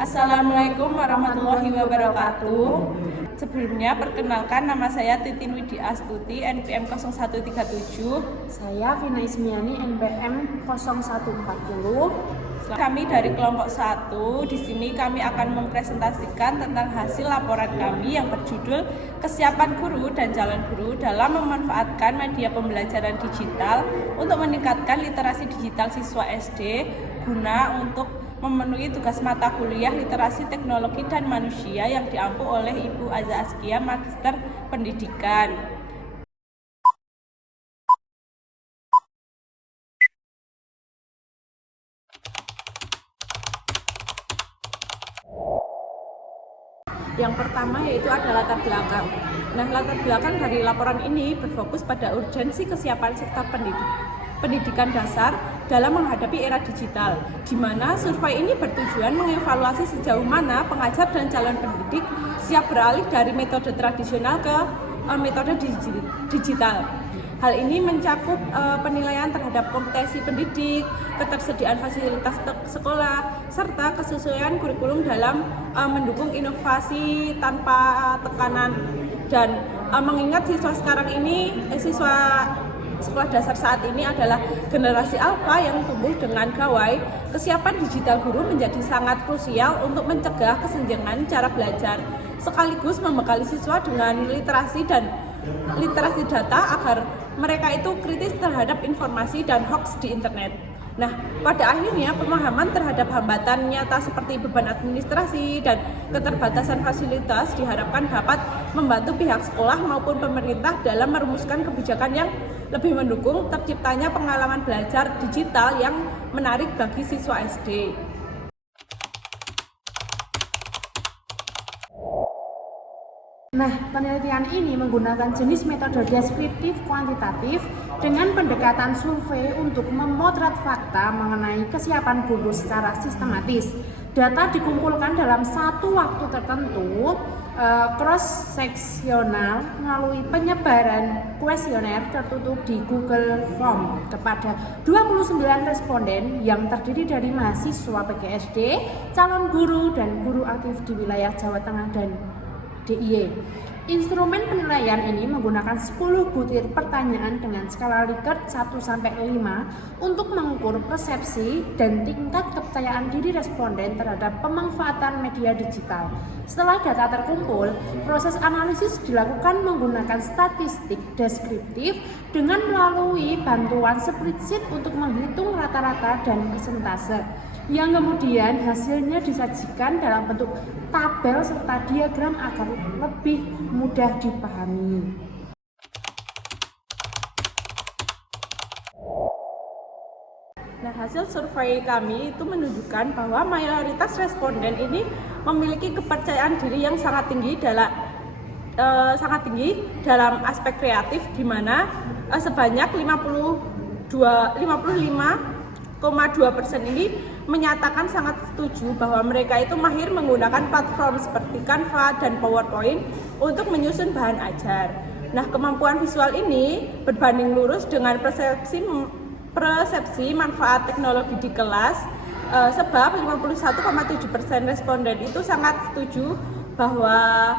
Assalamualaikum warahmatullahi wabarakatuh. Sebelumnya perkenalkan, nama saya Titin Widi Astuti, NPM 0137. Saya Vina Ismiani, NPM 0140. Kami dari kelompok 1. Di sini kami akan mempresentasikan tentang hasil laporan kami yang berjudul Kesiapan Guru dan Calon Guru dalam memanfaatkan media pembelajaran digital untuk meningkatkan literasi digital siswa SD guna untuk memenuhi tugas mata kuliah literasi teknologi dan manusia yang diampu oleh Ibu Aza Askia, Magister Pendidikan. Yang pertama yaitu ada latar belakang. Nah, latar belakang dari laporan ini berfokus pada urgensi kesiapan serta pendidikan dasar dalam menghadapi era digital, di mana survei ini bertujuan mengevaluasi sejauh mana pengajar dan calon pendidik siap beralih dari metode tradisional ke metode digital. Hal ini mencakup penilaian terhadap kompetensi pendidik, ketersediaan fasilitas sekolah, serta kesesuaian kurikulum dalam mendukung inovasi tanpa tekanan. Dan mengingat siswa sekarang ini, siswa sekolah dasar saat ini adalah generasi alfa yang tumbuh dengan gawai, kesiapan digital guru menjadi sangat krusial untuk mencegah kesenjangan cara belajar, sekaligus membekali siswa dengan literasi data agar mereka itu kritis terhadap informasi dan hoax di internet. Nah, pada akhirnya pemahaman terhadap hambatan nyata seperti beban administrasi dan keterbatasan fasilitas diharapkan dapat membantu pihak sekolah maupun pemerintah dalam merumuskan kebijakan yang lebih mendukung terciptanya pengalaman belajar digital yang menarik bagi siswa SD. Nah, penelitian ini menggunakan jenis metode deskriptif kuantitatif dengan pendekatan survei untuk memotret fakta mengenai kesiapan guru secara sistematis. Data dikumpulkan dalam satu waktu tertentu, cross-seksional melalui penyebaran kuesioner tertutup di Google Form kepada 29 responden yang terdiri dari mahasiswa PGSD, calon guru, dan guru aktif di wilayah Jawa Tengah dan DIY. Instrumen penilaian ini menggunakan 10 butir pertanyaan dengan skala Likert 1-5 untuk mengukur persepsi dan tingkat kepercayaan diri responden terhadap pemanfaatan media digital. Setelah data terkumpul, proses analisis dilakukan menggunakan statistik deskriptif dengan melalui bantuan spreadsheet untuk menghitung rata-rata dan persentase, yang kemudian hasilnya disajikan dalam bentuk tabel serta diagram agar lebih mudah dipahami. Nah, hasil survei kami itu menunjukkan bahwa mayoritas responden ini memiliki kepercayaan diri yang sangat tinggi dalam aspek kreatif, di mana sebanyak 55,2% ini menyatakan sangat setuju bahwa mereka itu mahir menggunakan platform seperti Canva dan PowerPoint untuk menyusun bahan ajar. Nah, kemampuan visual ini berbanding lurus dengan persepsi manfaat teknologi di kelas, sebab 51,7% responden itu sangat setuju bahwa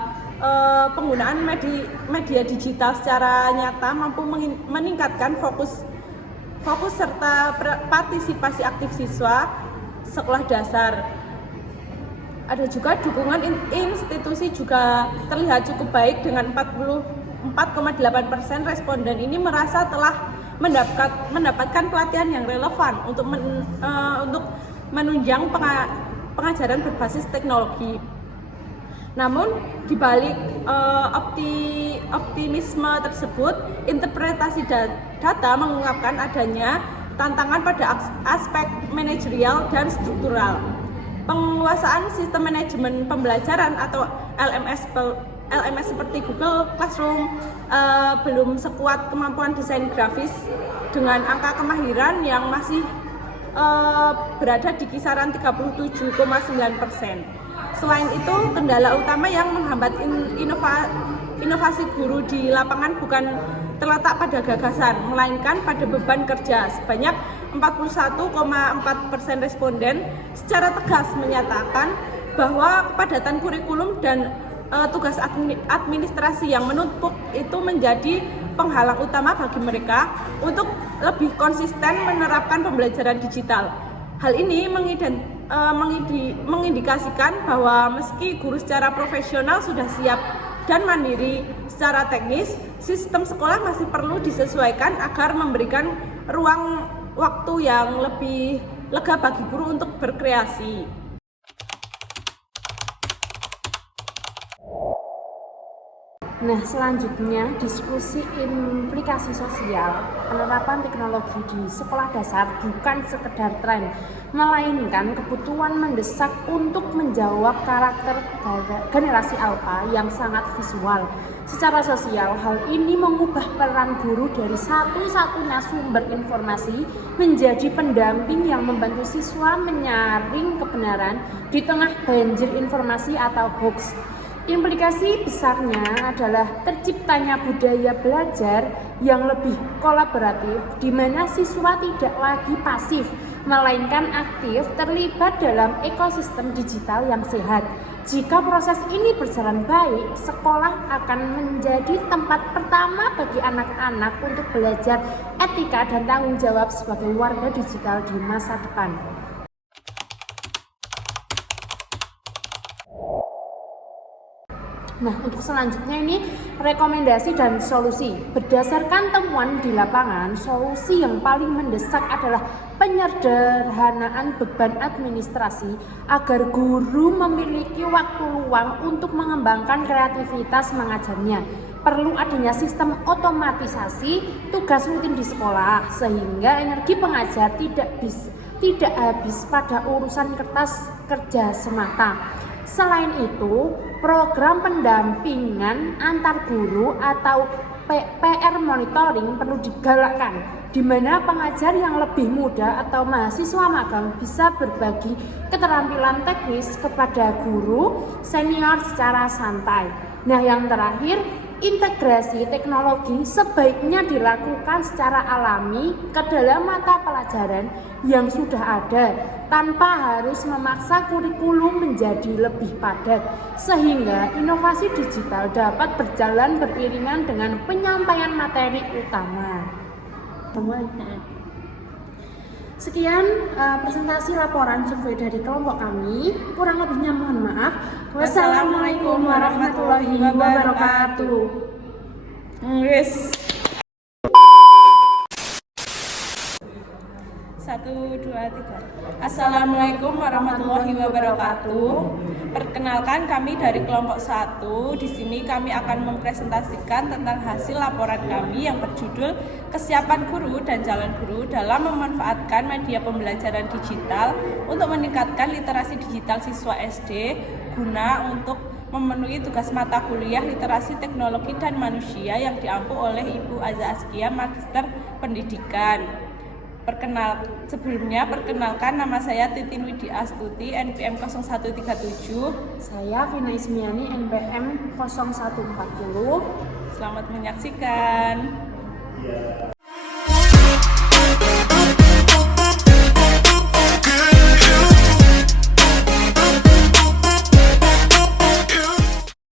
penggunaan media digital secara nyata mampu meningkatkan fokus serta partisipasi aktif siswa sekolah dasar. Ada juga dukungan institusi juga terlihat cukup baik dengan 44,8% responden ini merasa telah mendapatkan pelatihan yang relevan untuk menunjang pengajaran berbasis teknologi. Namun, di balik optimisme tersebut, interpretasi data mengungkapkan adanya tantangan pada aspek manajerial dan struktural. Penguasaan sistem manajemen pembelajaran atau LMS seperti Google Classroom belum sekuat kemampuan desain grafis dengan angka kemahiran yang masih berada di kisaran 37,9%. Selain itu, kendala utama yang menghambat inovasi guru di lapangan bukan terletak pada gagasan, melainkan pada beban kerja. Sebanyak 41,4% responden secara tegas menyatakan bahwa kepadatan kurikulum dan tugas administrasi yang menumpuk itu menjadi penghalang utama bagi mereka untuk lebih konsisten menerapkan pembelajaran digital. Hal ini mengindikasikan bahwa meski guru secara profesional sudah siap dan mandiri secara teknis, sistem sekolah masih perlu disesuaikan agar memberikan ruang waktu yang lebih lega bagi guru untuk berkreasi. Nah, selanjutnya diskusi implikasi sosial penerapan teknologi di sekolah dasar bukan sekedar tren, melainkan kebutuhan mendesak untuk menjawab karakter generasi alfa yang sangat visual. Secara sosial, hal ini mengubah peran guru dari satu-satunya sumber informasi menjadi pendamping yang membantu siswa menyaring kebenaran di tengah banjir informasi atau hoax. Implikasi besarnya adalah terciptanya budaya belajar yang lebih kolaboratif, di mana siswa tidak lagi pasif, melainkan aktif terlibat dalam ekosistem digital yang sehat. Jika proses ini berjalan baik, sekolah akan menjadi tempat pertama bagi anak-anak untuk belajar etika dan tanggung jawab sebagai warga digital di masa depan. Nah, untuk selanjutnya ini rekomendasi dan solusi. Berdasarkan temuan di lapangan, solusi yang paling mendesak adalah penyederhanaan beban administrasi agar guru memiliki waktu luang untuk mengembangkan kreativitas mengajarnya. Perlu adanya sistem otomatisasi tugas rutin di sekolah sehingga energi pengajar tidak habis pada urusan kertas kerja semata. Selain itu, program pendampingan antar guru atau PR monitoring perlu digalakkan, di mana pengajar yang lebih muda atau mahasiswa magang bisa berbagi keterampilan teknis kepada guru senior secara santai. Nah, yang terakhir, integrasi teknologi sebaiknya dilakukan secara alami ke dalam mata pelajaran yang sudah ada, tanpa harus memaksa kurikulum menjadi lebih padat, sehingga inovasi digital dapat berjalan beriringan dengan penyampaian materi utama. Sekian presentasi laporan survei dari kelompok kami. Kurang lebihnya mohon maaf. Wassalamualaikum warahmatullahi wabarakatuh. Yes. 1, 2, 3. Assalamualaikum warahmatullahi wabarakatuh. Perkenalkan, kami dari kelompok 1. Di sini kami akan mempresentasikan tentang hasil laporan kami yang berjudul Kesiapan Guru dan Calon Guru dalam memanfaatkan media pembelajaran digital untuk meningkatkan literasi digital siswa SD guna untuk memenuhi tugas mata kuliah literasi teknologi dan manusia yang diampu oleh Ibu Aza Askia, Magister Pendidikan. Perkenalkan, nama saya Titin Widi Astuti, NPM 0137. Saya Vina Ismiani, NPM 0140. Selamat menyaksikan.